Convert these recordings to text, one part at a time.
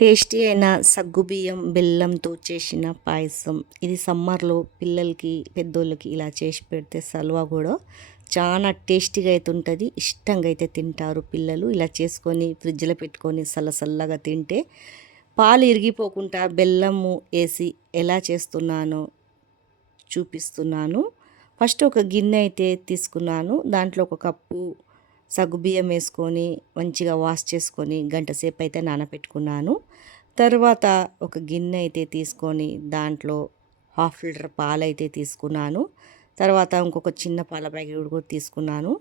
Tasty అయిన సగ్గుబియ్యం బెల్లంతో చేసిన పాయసం. ఇది సమ్మర్‌లో పిల్లలకి, పెద్దోళ్ళకి ఇలా చేసి పెడితే సల్వా గూడా చాలా టేస్టీగా అయితే ఉంటది. ఇష్టంగా అయితే తింటారు పిల్లలు. ఇలా చేసుకొని ఫ్రిడ్జ్‌లో పెట్టుకొని సల్లసల్లగా తింటే పాలు ఇరిగిపోకుండా బెల్లము ఏసి ఎలా చేస్తున్నానో చూపిస్తున్నాను. ఫస్ట్ ఒక గిన్నె అయితే తీసుకున్నాను. దాంట్లో ఒక కప్పు సగ్గుబియ్యం వేసుకొని మంచిగా వాష్ చేసుకొని గంట సేపు అయితే నానబెట్టుకున్నాను. తర్వాత ఒక గిన్నె అయితే తీసుకొని దాంట్లో హాఫ్ లీటర్ పాలైతే తీసుకున్నాను. తర్వాత ఇంకొక చిన్న పాల ప్యాకెట్ కూడా తీసుకున్నాను.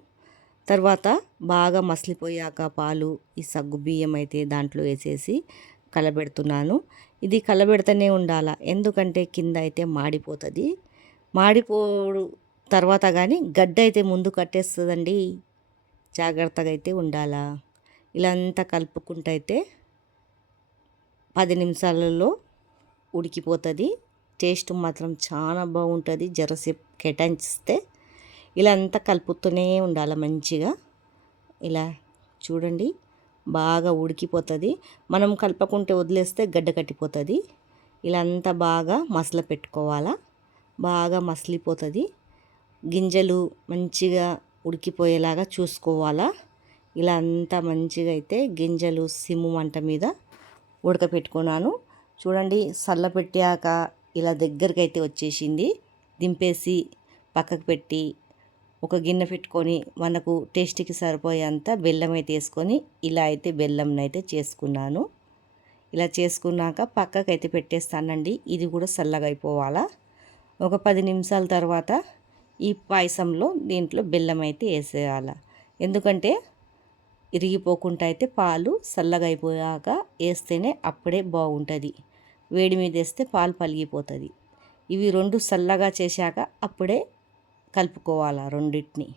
తర్వాత బాగా మసిలిపోయాక పాలు ఈ సగ్గుబియ్యం అయితే దాంట్లో వేసేసి కలబెడుతున్నాను. ఇది కలబెడుతూనే ఉండాల. ఎందుకంటే కింద అయితే మాడిపోతుంది. మాడిపోడు తర్వాత కానీ గడ్డ అయితే ముందు కట్టేస్తుందండి. జాగ్రత్తగా అయితే ఉండాలా. ఇలా అంతా కలుపుకుంటూ అయితే 10 నిమిషాలలో ఉడికిపోతుంది. టేస్ట్ మాత్రం చాలా బాగుంటుంది. జరసేపు కేటాయించిస్తే ఇలా అంతా కలుపుతూనే ఉండాలి మంచిగా. ఇలా చూడండి బాగా ఉడికిపోతుంది. మనం కలపకుంటే వదిలేస్తే గడ్డ కట్టిపోతుంది. ఇలా అంతా బాగా మసల పెట్టుకోవాలా. బాగా మసిలిపోతుంది. గింజలు మంచిగా ఉడికిపోయేలాగా చూసుకోవాలా. ఇలా అంతా మంచిగా అయితే గింజలు సిమ్ము మంట మీద ఉడకపెట్టుకున్నాను. చూడండి చల్లపెట్టాక ఇలా దగ్గరికి అయితే వచ్చేసింది. దింపేసి పక్కకు పెట్టి ఒక గిన్నె పెట్టుకొని మనకు టేస్ట్కి సరిపోయేంత బెల్లం అయితే వేసుకొని ఇలా అయితే బెల్లంని అయితే చేసుకున్నాను. ఇలా చేసుకున్నాక పక్కకు అయితే పెట్టేస్తానండి. ఇది కూడా చల్లగా అయిపోవాలా. ఒక 10 నిమిషాల తర్వాత ఈ పాయసంలో దీంట్లో బెల్లం అయితే వేసేయాలి. ఎందుకంటే ఇరిగిపోకుండా అయితే పాలు చల్లగా అయిపోయాక వేస్తేనే అప్పుడే బాగుంటుంది. వేడి మీద వేస్తే పాలు పలిగిపోతుంది. ఇవి రెండు చల్లగా చేశాక అప్పుడే కలుపుకోవాలి రెండింటిని.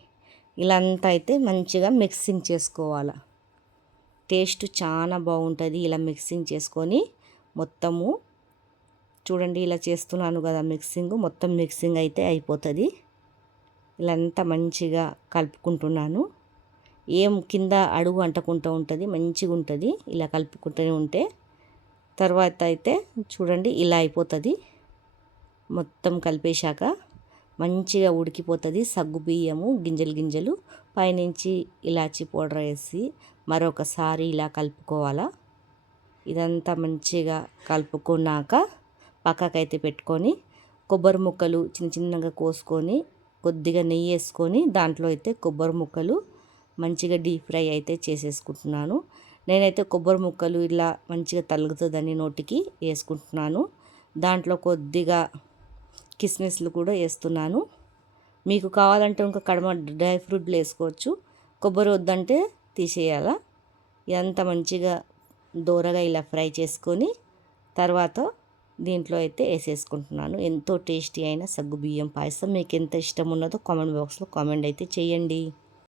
ఇలా అంతా అయితే మంచిగా మిక్సింగ్ చేసుకోవాలి. టేస్ట్ చాలా బాగుంటుంది. ఇలా మిక్సింగ్ చేసుకొని మొత్తము చూడండి ఇలా చేస్తున్నాను కదా మిక్సింగ్. మొత్తం మిక్సింగ్ అయితే అయిపోతుంది. ఇలా అంతా మంచిగా కలుపుకుంటున్నాను. ఏం కింద అడుగు అంటకుంటూ ఉంటుంది. మంచిగా ఉంటుంది ఇలా కలుపుకుంటూనే ఉంటే. తర్వాత అయితే చూడండి ఇలా అయిపోతుంది. మొత్తం కలిపేశాక మంచిగా ఉడికిపోతుంది. సగ్గుబియ్యము గింజలు గింజలు పైనుంచి ఇలాచి పౌడర్ వేసి మరొకసారి ఇలా కలుపుకోవాలా. ఇదంతా మంచిగా కలుపుకున్నాక పక్కకైతే పెట్టుకొని కొబ్బరి ముక్కలు చిన్న చిన్నగా కోసుకొని కొద్దిగా నెయ్యి వేసుకొని దాంట్లో అయితే కొబ్బరి ముక్కలు మంచిగా డీప్ ఫ్రై అయితే చేసేసుకుంటున్నాను. నేనైతే కొబ్బరి ముక్కలు ఇలా మంచిగా తలుగుతుందని నోటికి వేసుకుంటున్నాను. దాంట్లో కొద్దిగా కిస్మిస్లు కూడా వేస్తున్నాను. మీకు కావాలంటే ఇంకా కడమ డ్రై ఫ్రూట్లు వేసుకోవచ్చు. కొబ్బరి వద్దంటే తీసేయాలా. ఇదంతా మంచిగా దోరగా ఇలా ఫ్రై చేసుకొని తర్వాత దీంట్లో అయితే వేసేసుకుంటున్నాను. ఎంతో టేస్టీ అయిన సగ్గుబియ్యం పాయసం మీకు ఎంత ఇష్టం ఉన్నదో కామెంట్ బాక్స్లో కామెంట్ అయితే చేయండి.